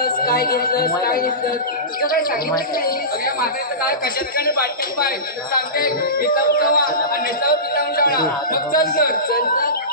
घेतलंस काय घेतलंस काय घेतलं तुझं काय सांगितलं नाही. सगळ्या मागायचं काय कशा ठिकाणी बाटली पाय सांगते पितावर जावा आणि नेतावर पितावर जावा मग चल तर. चल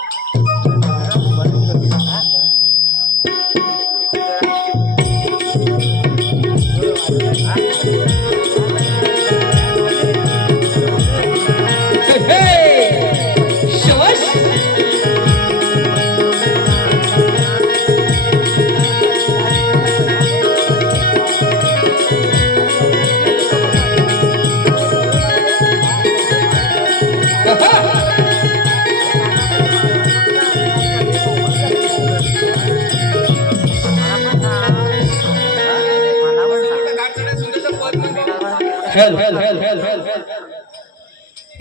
हेल हेल हेल हेल हेल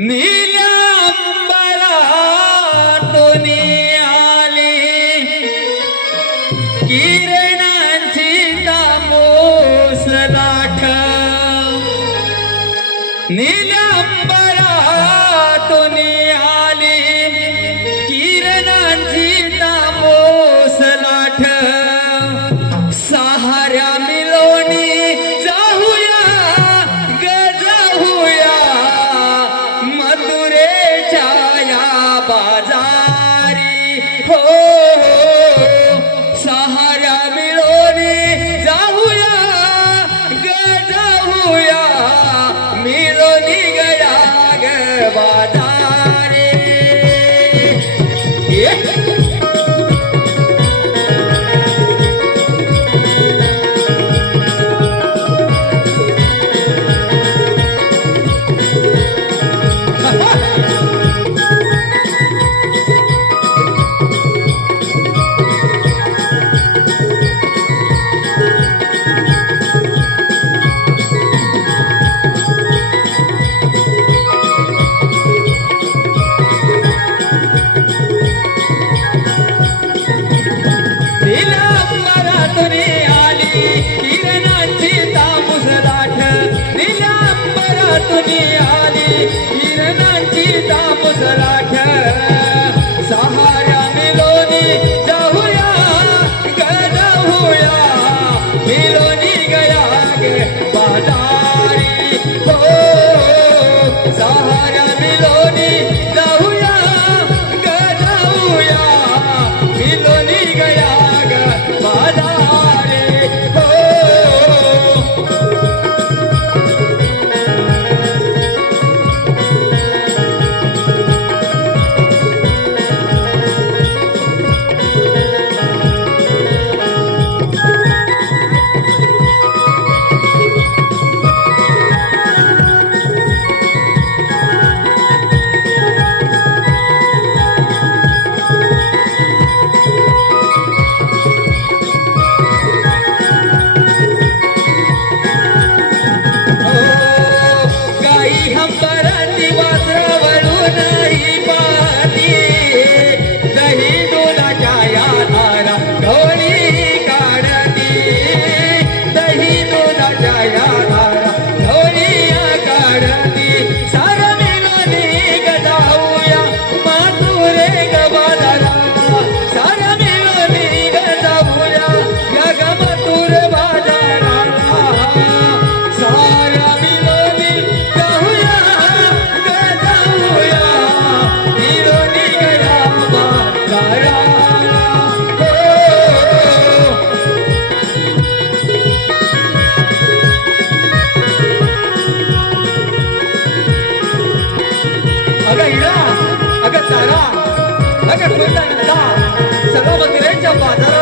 नीला साऱ्या मिलोनी जाऊया ग जाऊया या बाजारी. हो, हो अगं तारा अगं कोणता सगळं वगैरेच्या बाजारात